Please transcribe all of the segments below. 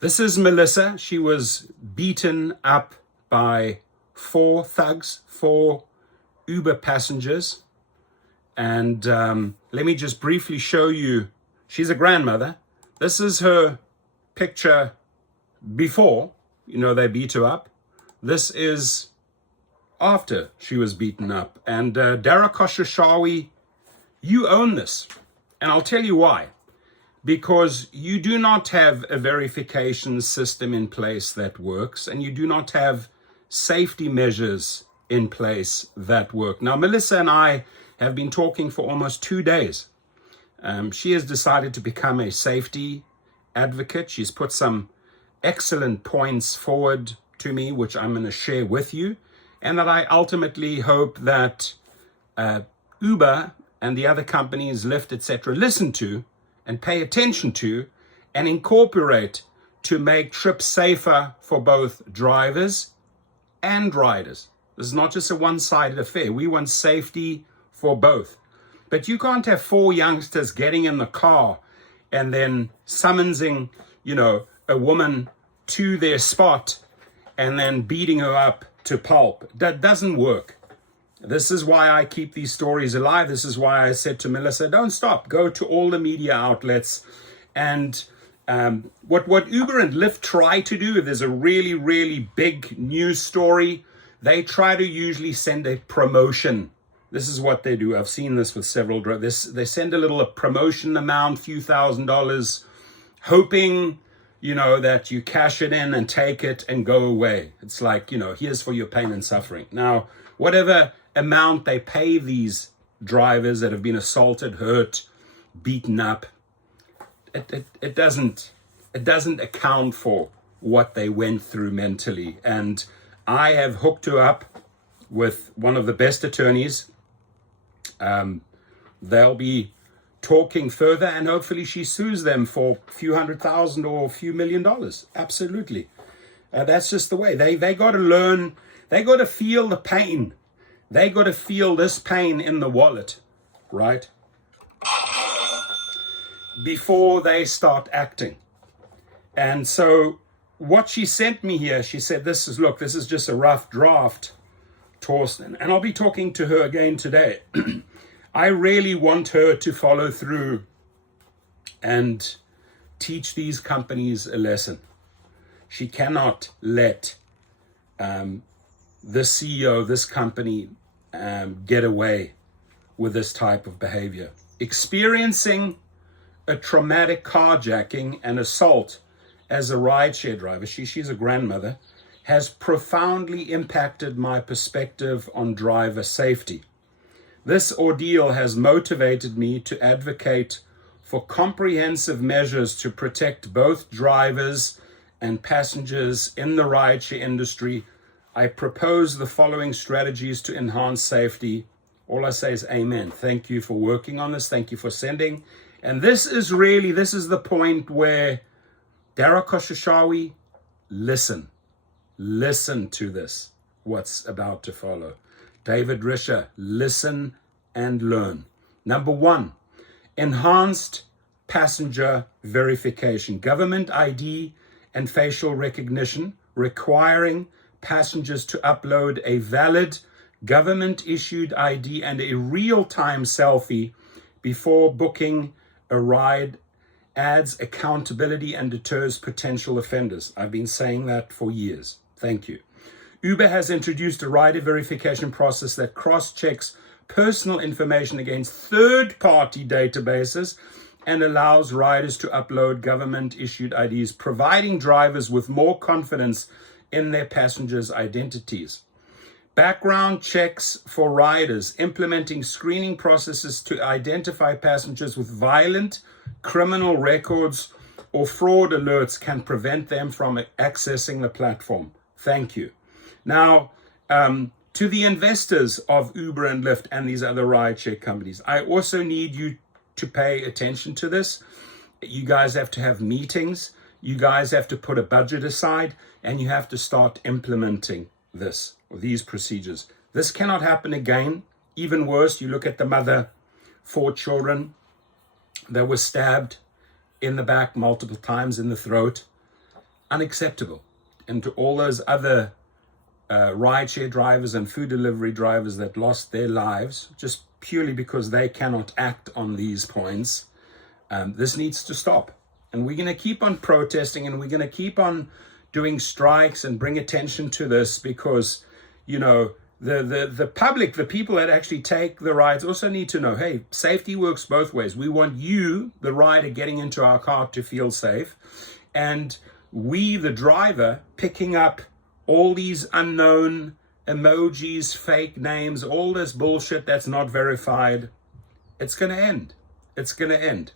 This is Melissa. She was beaten up by 4 thugs, 4 Uber passengers. And let me just briefly show you. She's a grandmother. This is her picture before, they beat her up. This is after she was beaten up. And Dara Koshashawi, you own this. And I'll tell you why. Because you do not have a verification system in place that works, and you do not have safety measures in place that work. Now, Melissa and I have been talking for almost 2 days. She has decided to become a safety advocate. She's put some excellent points forward to me, which I'm going to share with you, and that I ultimately hope that Uber and the other companies, LYFT, etc., listen to and pay attention to and incorporate to make trips safer for both drivers and riders. This is not just a one-sided affair. We want safety for both. But you can't have 4 youngsters getting in the car and then summonsing, a woman to their spot and then beating her up to pulp. That doesn't work. This is why I keep these stories alive. This is why I said to Melissa, don't stop. Go to all the media outlets. And what Uber and LYFT try to do, if there's a really, really big news story, they try to usually send a promotion. This is what they do. I've seen this with several drivers. They send a promotion amount, few $1,000s, hoping, that you cash it in and take it and go away. It's like, here's for your pain and suffering. Now, whatever amount they pay these drivers that have been assaulted, hurt, beaten up, it doesn't account for what they went through mentally. And I have hooked her up with one of the best attorneys. They'll be talking further, and hopefully she sues them for a few $100,000 or a few $1 million. Absolutely. That's just the way. They got to learn. They got to feel the pain. They got to feel this pain in the wallet, right? Before they start acting. And so what she sent me here, she said, this is just a rough draft, Torsten. And I'll be talking to her again today. I really want her to follow through and teach these companies a lesson. She cannot let the CEO of this company get away with this type of behavior. Experiencing a traumatic carjacking and assault as a rideshare driver, she's a grandmother, has profoundly impacted my perspective on driver safety. This ordeal has motivated me to advocate for comprehensive measures to protect both drivers and passengers in the rideshare industry. I propose the following strategies to enhance safety. All I say is amen. Thank you for working on this. Thank you for sending. And this is the point where Dara Koshashawi, listen to this, what's about to follow. David Risher, listen and learn. Number 1, enhanced passenger verification. Government ID and facial recognition requiring passengers to upload a valid government-issued ID and a real-time selfie before booking a ride adds accountability and deters potential offenders. I've been saying that for years. Thank you. Uber has introduced a rider verification process that cross-checks personal information against third-party databases and allows riders to upload government-issued IDs, providing drivers with more confidence in their passengers' identities. Background checks for riders, implementing screening processes to identify passengers with violent criminal records or fraud alerts can prevent them from accessing the platform. Thank you. Now, to the investors of Uber and LYFT and these other rideshare companies, I also need you to pay attention to this. You guys have to have meetings. You guys have to put a budget aside, and you have to start implementing this, or these procedures. This cannot happen again. Even worse, you look at the mother, 4 children that were stabbed in the back multiple times in the throat. unacceptable. And to all those other rideshare drivers and food delivery drivers that lost their lives just purely because they cannot act on these points, this needs to stop. And we're going to keep on protesting, and we're going to keep on doing strikes and bring attention to this, because, you know, the public, the people that actually take the rides, also need to know, hey, safety works both ways. We want you, the rider, getting into our car to feel safe, and we, the driver, picking up all these unknown emojis, fake names, all this bullshit that's not verified. It's going to end. It's going to end.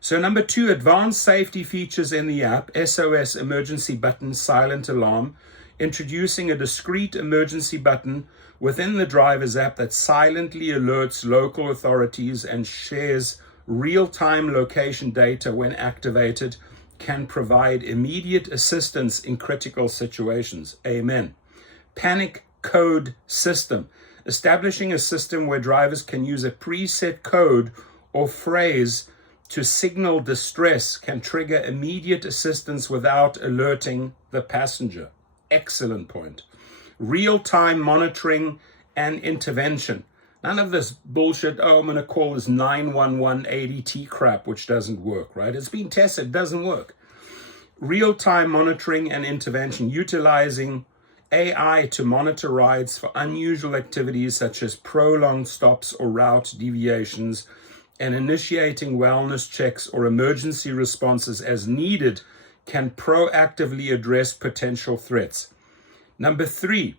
So number 2, advanced safety features in the app: SOS, emergency button, silent alarm, introducing a discrete emergency button within the driver's app that silently alerts local authorities and shares real-time location data when activated, can provide immediate assistance in critical situations. Amen. Panic code system, establishing a system where drivers can use a preset code or phrase to signal distress, can trigger immediate assistance without alerting the passenger. Excellent point. Real-time monitoring and intervention. None of this bullshit, oh, I'm going to call this 911 ADT crap, which doesn't work, right? It's been tested, doesn't work. Real-time monitoring and intervention, utilizing AI to monitor rides for unusual activities such as prolonged stops or route deviations, and initiating wellness checks or emergency responses as needed, can proactively address potential threats. Number 3,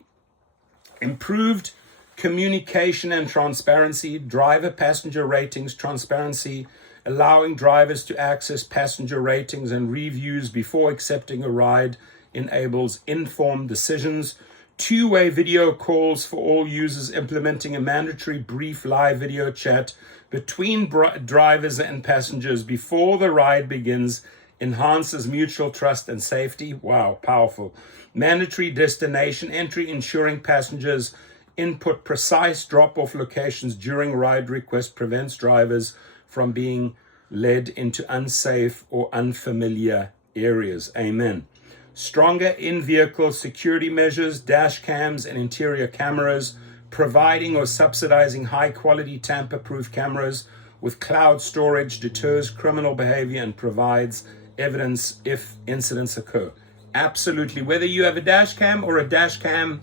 improved communication and transparency, driver-passenger ratings transparency, allowing drivers to access passenger ratings and reviews before accepting a ride, enables informed decisions. 2-way video calls for all users, implementing a mandatory brief live video chat between drivers and passengers before the ride begins, enhances mutual trust and safety. Wow, powerful. Mandatory destination entry, ensuring passengers input precise drop-off locations during ride request, prevents drivers from being led into unsafe or unfamiliar areas. Amen. Stronger in-vehicle security measures, dash cams and interior cameras, providing or subsidizing high-quality tamper-proof cameras with cloud storage, deters criminal behavior and provides evidence if incidents occur. Absolutely. Whether you have a dash cam or a dash cam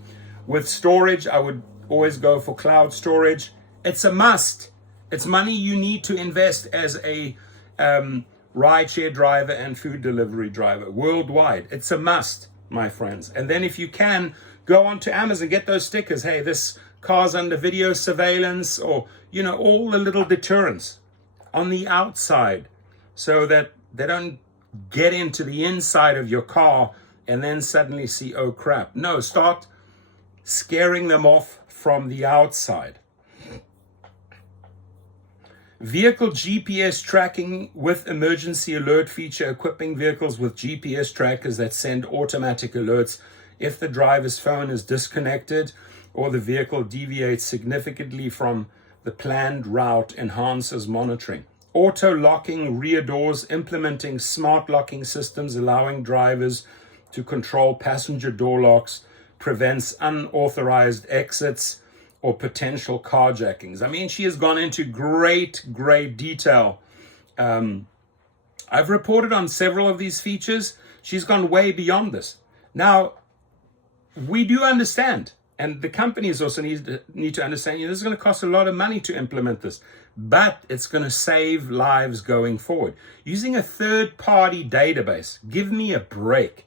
with storage, I would always go for cloud storage. It's a must. It's money you need to invest as a rideshare driver and food delivery driver worldwide. It's a must, my friends. And then if you can, go on to Amazon, get those stickers. Hey, this car's under video surveillance, or, you know, all the little deterrents on the outside so that they don't get into the inside of your car and then suddenly see, oh crap. No, start scaring them off from the outside. Vehicle GPS tracking with emergency alert feature, equipping vehicles with GPS trackers that send automatic alerts if the driver's phone is disconnected or the vehicle deviates significantly from the planned route, enhances monitoring. Auto locking rear doors, implementing smart locking systems, allowing drivers to control passenger door locks, prevents unauthorized exits or potential carjackings. I mean, she has gone into great detail. I've reported on several of these features. She's gone way beyond this. Now, we do understand, and the companies also need to understand, this is going to cost a lot of money to implement this, but it's going to save lives going forward. Using a third-party database, give me a break.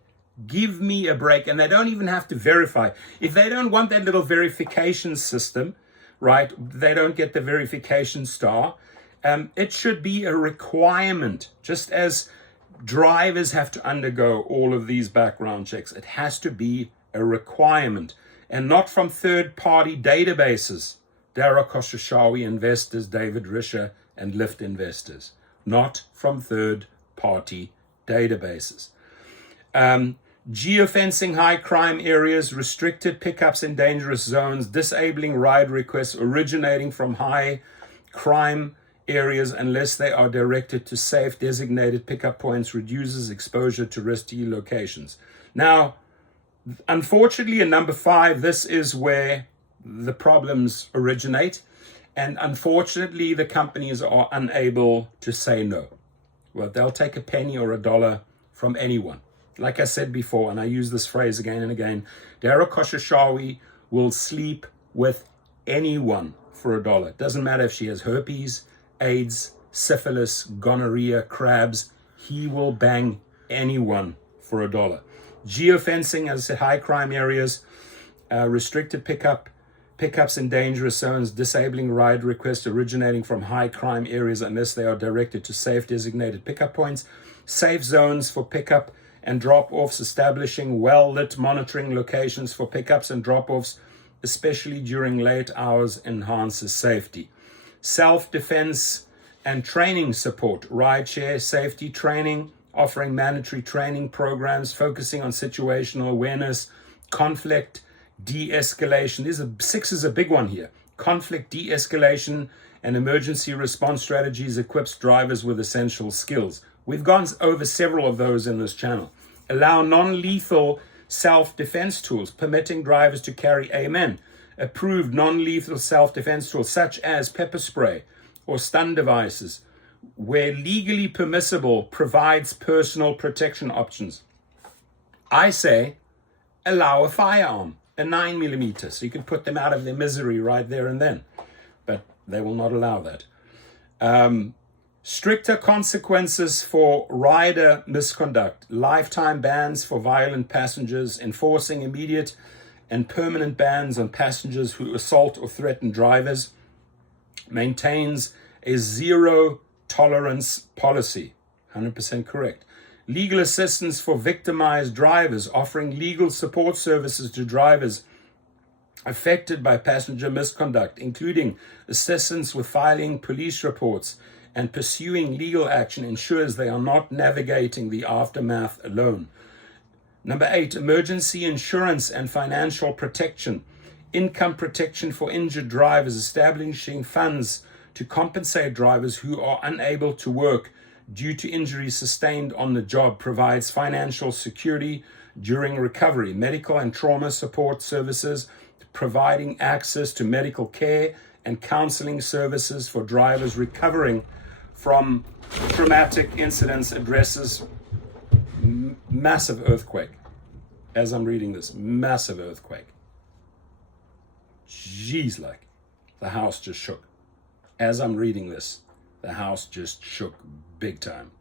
Give me a break. And they don't even have to verify. If they don't want that little verification system, right, they don't get the verification star. It should be a requirement, just as drivers have to undergo all of these background checks. It has to be a requirement, and not from third-party databases. Dara Khosrowshahi investors, David Risher, and LYFT investors. Not from third-party databases. Geofencing high crime areas, restricted pickups in dangerous zones, disabling ride requests originating from high crime areas unless they are directed to safe designated pickup points, reduces exposure to risky locations. Now, unfortunately, in number 5, this is where the problems originate. And unfortunately, the companies are unable to say no. Well, they'll take a penny or a dollar from anyone. Like I said before, and I use this phrase again and again, Dara Khosrowshahi will sleep with anyone for a dollar. Doesn't matter if she has herpes, AIDS, syphilis, gonorrhea, crabs. He will bang anyone for a dollar. Geofencing, as I said, high crime areas, restricted pickups in dangerous zones, disabling ride requests originating from high crime areas unless they are directed to safe designated pickup points, safe zones for pickup and drop-offs, establishing well-lit monitoring locations for pickups and drop-offs, especially during late hours, enhances safety. Self-defense and training support, rideshare safety training, offering mandatory training programs, focusing on situational awareness, conflict de-escalation. 6 is a big one here. Conflict de-escalation and emergency response strategies equips drivers with essential skills. We've gone over several of those in this channel. Allow non-lethal self-defense tools, permitting drivers to carry AMN. Approved non-lethal self-defense tools such as pepper spray or stun devices, where legally permissible, provides personal protection options. I say allow a firearm, a 9mm, so you can put them out of their misery right there and then. But they will not allow that. Stricter consequences for rider misconduct, lifetime bans for violent passengers, enforcing immediate and permanent bans on passengers who assault or threaten drivers, maintains a zero tolerance policy. 100% correct. Legal assistance for victimized drivers, offering legal support services to drivers affected by passenger misconduct, including assistance with filing police reports and pursuing legal action, ensures they are not navigating the aftermath alone. Number 8, emergency insurance and financial protection. Income protection for injured drivers, establishing funds to compensate drivers who are unable to work due to injuries sustained on the job, provides financial security during recovery. Medical and trauma support services, providing access to medical care and counseling services for drivers recovering from traumatic incidents, addresses massive earthquake. As I'm reading this, massive earthquake. Jeez, like the house just shook. As I'm reading this, the house just shook big time.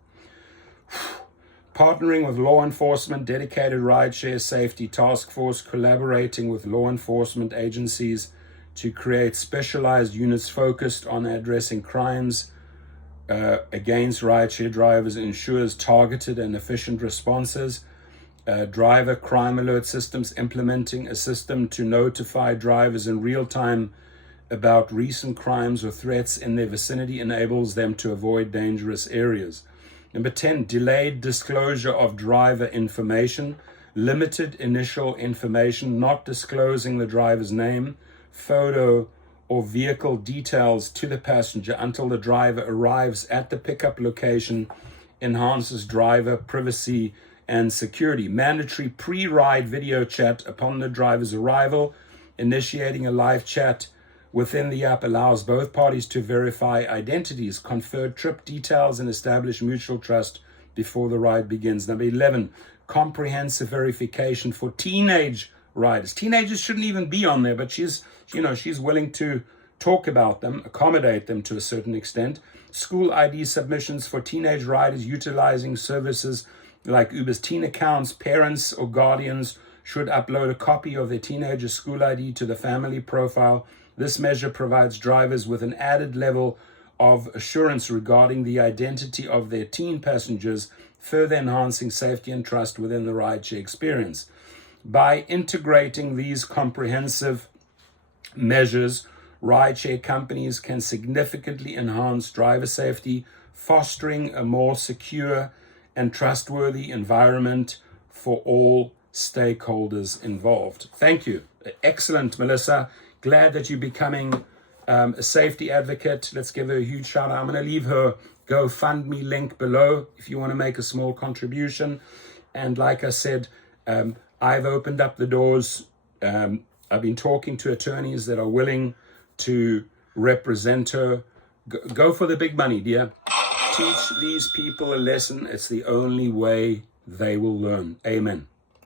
Partnering with law enforcement, dedicated rideshare safety task force, collaborating with law enforcement agencies to create specialized units focused on addressing crimes against rideshare drivers, ensures targeted and efficient responses. Driver crime alert systems, implementing a system to notify drivers in real time about recent crimes or threats in their vicinity, enables them to avoid dangerous areas. Number 10, delayed disclosure of driver information, limited initial information, not disclosing the driver's name, photo, or vehicle details to the passenger until the driver arrives at the pickup location, enhances driver privacy and security. Mandatory pre-ride video chat upon the driver's arrival. Initiating a live chat within the app allows both parties to verify identities, confer trip details, and establish mutual trust before the ride begins. Number 11, comprehensive verification for teenage riders. Teenagers shouldn't even be on there, but she's willing to talk about them, accommodate them to a certain extent. School ID submissions for teenage riders utilizing services like Uber's teen accounts. Parents or guardians should upload a copy of their teenager's school ID to the family profile. This measure provides drivers with an added level of assurance regarding the identity of their teen passengers, further enhancing safety and trust within the rideshare experience. By integrating these comprehensive measures, rideshare companies can significantly enhance driver safety, fostering a more secure and trustworthy environment for all stakeholders involved. Thank you. Excellent, Melissa. Glad that you're becoming a safety advocate. Let's give her a huge shout out. I'm going to leave her GoFundMe link below if you want to make a small contribution. And like I said, I've opened up the doors. I've been talking to attorneys that are willing to represent her. Go for the big money, dear. Teach these people a lesson. It's the only way they will learn. Amen.